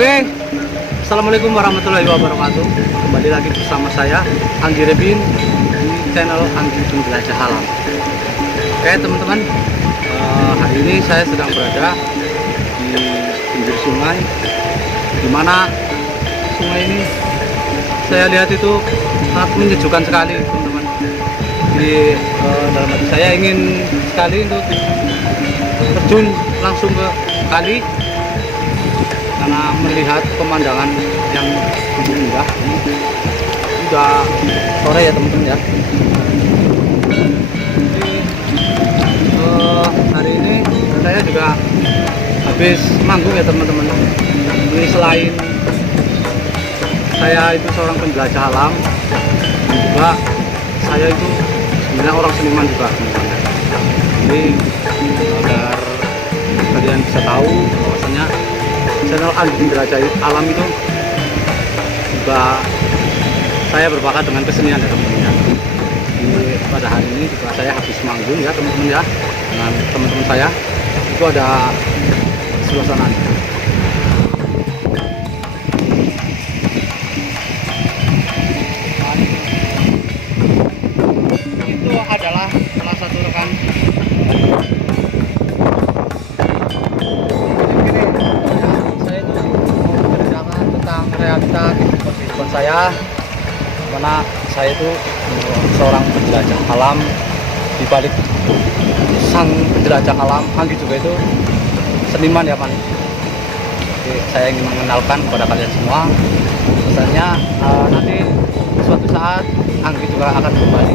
Oke, assalamualaikum warahmatullahi wabarakatuh. Kembali lagi bersama saya Anggi Rebin di channel Anggi Penjelajah Alam. Oke teman-teman, hari ini saya sedang berada di pinggir sungai, dimana sungai ini saya lihat itu sangat menyejukkan sekali teman-teman. Di dalam hati saya ingin sekali untuk terjun langsung ke kali karena melihat pemandangan yang begitu indah. Ini sudah sore ya teman-teman ya. Jadi hari ini saya juga habis manggung ya teman-teman. Ini selain saya itu seorang penjelajah alam, dan juga saya itu sebenarnya orang seniman juga teman-teman. Jadi agar kalian bisa tahu bahwasanya channel Anggi Penjelajah Alam itu juga saya berbakat dengan kesenian ya teman-teman. Jadi pada hari ini juga saya habis manggung ya teman-teman ya, dengan teman-teman saya. Itu ada suasananya. Itu adalah salah satu rekan realita kehidupan saya, karena saya itu seorang penjelajah alam. Di balik sang penjelajah alam, Anggi juga itu seniman ya man. Jadi saya ingin mengenalkan kepada kalian semua, misalnya nanti suatu saat Anggi juga akan kembali.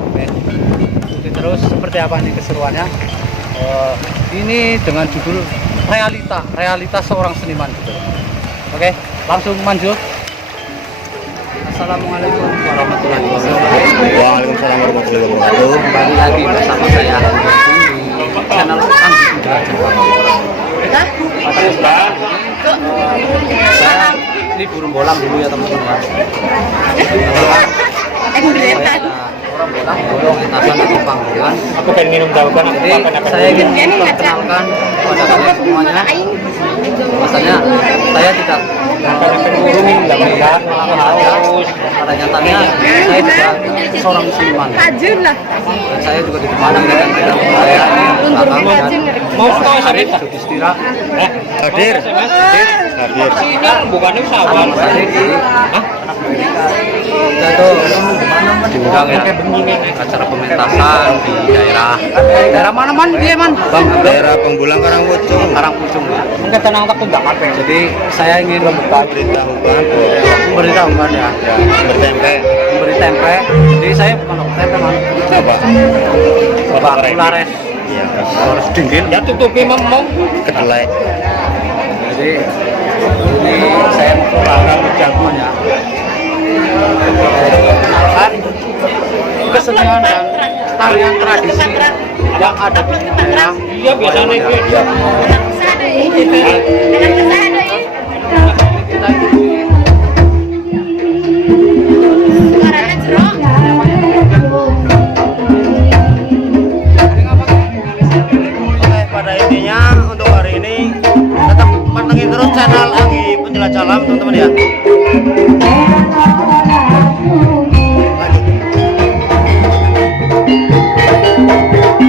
Oke, ikuti terus seperti apa nih keseruannya. Ini dengan judul realita seorang seniman gitu. Oke, langsung lanjut. Assalamualaikum warahmatullahi wabarakatuh. Waalaikumsalam warahmatullahi wabarakatuh. Kembali lagi bersama saya di channel Anggi Penjelajah Alam. Saya ini burung bolang dulu ya teman-teman. Orang bolang bolong etasan atau panggilan. Aku pengen minum daukan. Jadi saya ingin memperkenalkan kepada kalian semuanya, bahwasanya saya tidak pada nyatanya saya juga seorang seniman. Dan saya juga ditemani dengan rekan saya mau Arif Judistira. Hadir. Bukan usahawan. Kita itu diundang ya acara pementasan di daerah mana man dia man? Daerah Pengbulang Karangpucung Ya. Jadi saya ingin memberitahukan ya. Memberi tempe. Jadi saya bukan tempe man. Bapak Kulares. Iya. Harus dingin. Ya tutupi mau kedelai. Jadi ini saya mengurangkan jagoannya. Mengenalkan kesenian dan tarian tradisi yang ada di daerah. Iya biasanya kita pada intinya untuk hari ini tetap pantengin terus channel Anggi Penjelajah Alam teman-teman ya. Lanjut.